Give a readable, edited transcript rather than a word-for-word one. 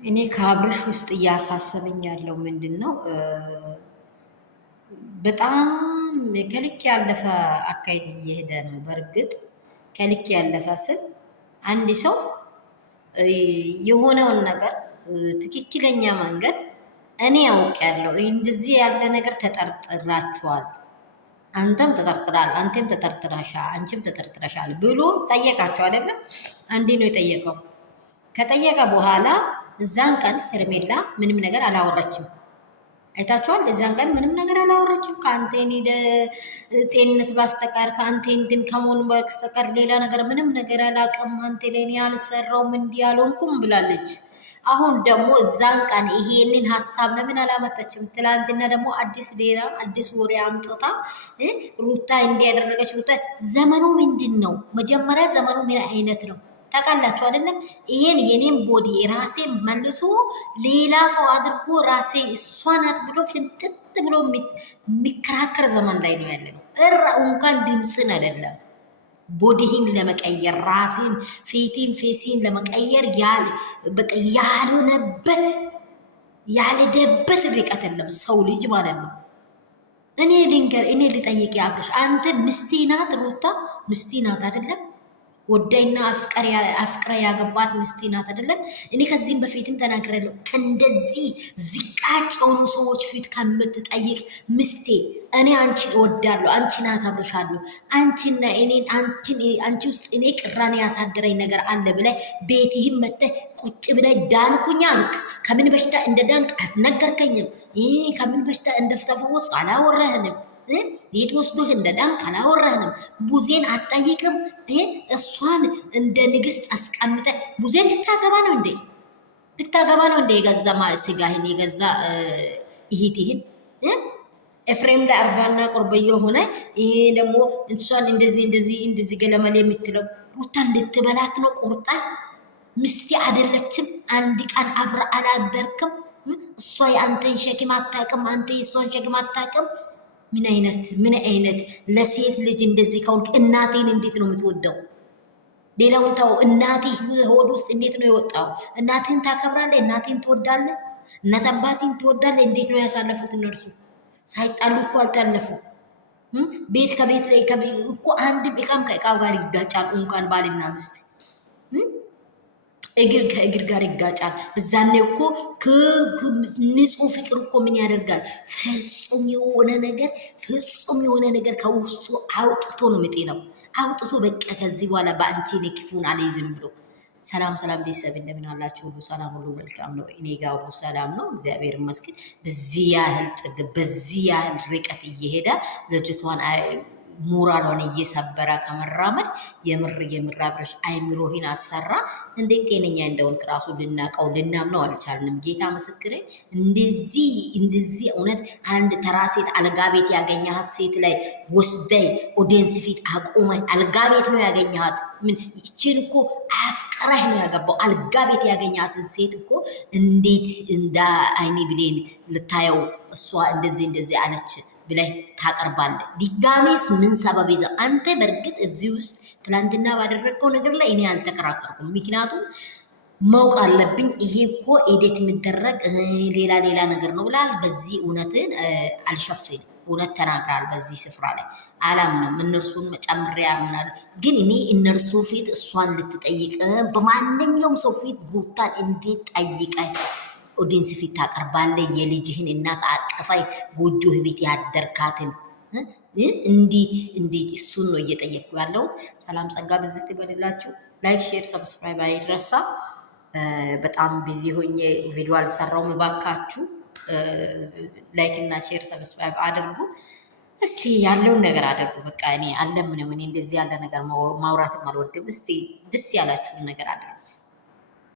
እኔ ከአብርሽ ውስጥ እያሳሰበኝ ያለው ምንድን ነው? በጣም ከልክ ያለፈ አካሄድ እየሄደ ነው። በእርግጥ ከልክ ያለፈ ስል አንድ ሰው የሆነውን ነገር ትክክለኛ መንገድ እኔ ያውቃለሁ፣ እንደዚህ ያለ ነገር ተጠርጥራችኋል፣ አንተም ተጠርጥራል፣ አንተም ተጠርጥራሻል፣ አንቺም ተጠርጥረሻል ብሎ ጠየቃቸው አይደለም? አንዴ ነው የጠየቀው። ከጠየቀ በኋላ እዛን ቀን ሄርሜላ ምንም ነገር አላወራችም። አይታችኋል። እዛን ቀን ምንም ነገር አላወራችም። ከአንተ ጤንነት ባስተቀር ከአንተ እንትን ከመሆኑ በስተቀር ሌላ ነገር ምንም ነገር አላውቅም፣ አንተ ለኔ ያልሰራውም እንዲህ ያልሆንኩም ብላለች። አሁን ደግሞ እዛን ቀን ይሄንን ሀሳብ ለምን አላመጣችም? ትላንትና ደግሞ አዲስ ወሬ አምጥታ ሩታ እንዲያደረገች ሩታ ዘመኑ ምንድን ነው? መጀመሪያ ዘመኑ ምን አይነት ነው? ታውቃላችሁ አይደለም? ይሄን የኔም ቦዲ ራሴ መልሶ ሌላ ሰው አድርጎ ራሴ እሷ ናት ብሎ ፍንጥጥ ብሎ የሚከራከር ዘመን ላይ ነው ያለነው። እንኳን ድምፅን አይደለም ቦዲህን ለመቀየር ራሴን ፌሲን ለመቀየር ያልደበት ርቀት የለም ሰው ልጅ ማለት ነው። እኔ ልጠይቅ አብርሽ፣ አንተ ምስቴ ናት ሩታ ምስቴ ናት አይደለም? ወዳይና አፍቅራ ያገባት ምስቴ ናት አይደለም? እኔ ከዚህም በፊትም ተናግሬያለሁ። ከእንደዚህ ዝቃጭ የሆኑ ሰዎች ፊት ከምትጠይቅ ምስቴ እኔ አንቺን እወዳለሁ፣ አንቺን አከብርሻለሁ፣ አንቺና እኔን አንቺ ውስጥ እኔ ቅራኔ ያሳደረኝ ነገር አለ ብላይ ቤትህም መጥተህ ቁጭ ብላይ ዳንኩኝ አልክ። ከምን በሽታ እንደ ዳንክ አልነገርከኝም። ከምን በሽታ እንደተፈወስ አላወራህንም። የት ወስዶህ እንደዳንክ አላወራህንም። ቡዜን አትጠይቅም። እሷን እንደ ንግስት አስቀምጠ ቡዜን ልታገባ ነው እንዴ? የገዛ ስጋህን የገዛ ይህትህን ኤፍሬም ላይ አርባና ቁርበዮ ሆነ። ይሄ ደግሞ እሷን እንደዚህ ገለመል የምትለው ሩታ እንድትበላት ነው ቁርጣ። ምስቴ አይደለችም። አንድ ቀን አብረ አላደርክም። እሷ የአንተን ሸክም አታውቅም፣ አንተ የእሷን ሸክም አታውቅም። ምን አይነት ለሴት ልጅ እንደዚህ ከሆንክ እናቴን እንዴት ነው የምትወደው? ሌላውን ተው። እናቴ ሆድ ውስጥ እንዴት ነው የወጣው? እናቴን ታከብራለህ? እናቴን ትወዳለህ? እናት አባቴን ትወዳለህ? እንዴት ነው ያሳለፉት? እነርሱ ሳይጣሉ እኮ አልታለፉ። ቤት ከቤት ላይ እኮ አንድ እቃም ከእቃው ጋር ይጋጫል። እንኳን ባልና ሚስት እግር ከእግር ጋር ይጋጫል። በዛኔ እኮ ንጹህ ፍቅር እኮ ምን ያደርጋል? ፍጹም የሆነ ነገር ከውስጡ አውጥቶ ነው የሚጤነው። አውጥቶ በቃ ከዚህ በኋላ በአንቺ እኔ ክፉን አልይዝም ብሎ። ሰላም ቤተሰብ እንደምን አላችሁ? ሁሉ ሰላም፣ ሁሉ መልካም ነው። እኔ ጋር ሁሉ ሰላም ነው፣ እግዚአብሔር ይመስገን። በዚህ ያህል ጥግ በዚህ ያህል ርቀት እየሄደ ልጅቷን ሞራሏን እየሰበረ ከመራመድ የምር አብርሽ አይምሮህን አሰራ። እንዴት ጤነኛ እንደሆንክ ራሱ ልናቀው ልናምነው አልቻልንም። ጌታ ምስክሬ፣ እንደዚህ እውነት አንድ ተራ ሴት አልጋ ቤት ያገኘሃት ሴት ላይ ወስደይ ኦዲየንስ ፊት አቁመ አልጋ ቤት ነው ያገኘሃት። ምን ይችን እኮ አፍቅረህ ነው ያገባው። አልጋ ቤት ያገኘሃትን ሴት እኮ እንዴት እንደ አይኔ ብሌን ልታየው እሷ እንደዚህ አለች ብላይ ታቀርባለህ። ድጋሚስ ምን ሰበብ ይዘው አንተ? በእርግጥ እዚህ ውስጥ ትላንትና ባደረግከው ነገር ላይ እኔ አልተከራከርኩም። ምክንያቱም ማውቅ አለብኝ። ይሄ እኮ ኤዴት የሚደረግ ሌላ ነገር ነው ብላል። በዚህ እውነትን አልሸፍንም። እውነት ተናግራል። በዚህ ስፍራ ላይ አላምንም። እነርሱን ጨምሬ ያምናል። ግን እኔ እነርሱ ፊት እሷን ልትጠይቅ በማንኛውም ሰው ፊት ሩታን እንዴት ጠይቀ ኦዲንስ ፊት ታቀርባለህ? የልጅህን እናት አቅፋይ ጎጆህ ቤት ያደርካትን እንዴት እሱን ነው እየጠየቅኩ ያለው። ሰላም ጸጋ ብዝት ይበልላችሁ። ላይክ፣ ሼር፣ ሰብስክራይብ አይረሳ። በጣም ቢዚ ሆኜ ቪዲዮ አልሰራውም። እባካችሁ ላይክ እና ሼር ሰብስክራይብ አድርጉ። እስቲ ያለውን ነገር አድርጉ። በቃ እኔ እንደዚህ ያለ ነገር ማውራትም አልወድም። እስቲ ደስ ያላችሁን ነገር አድርጉ።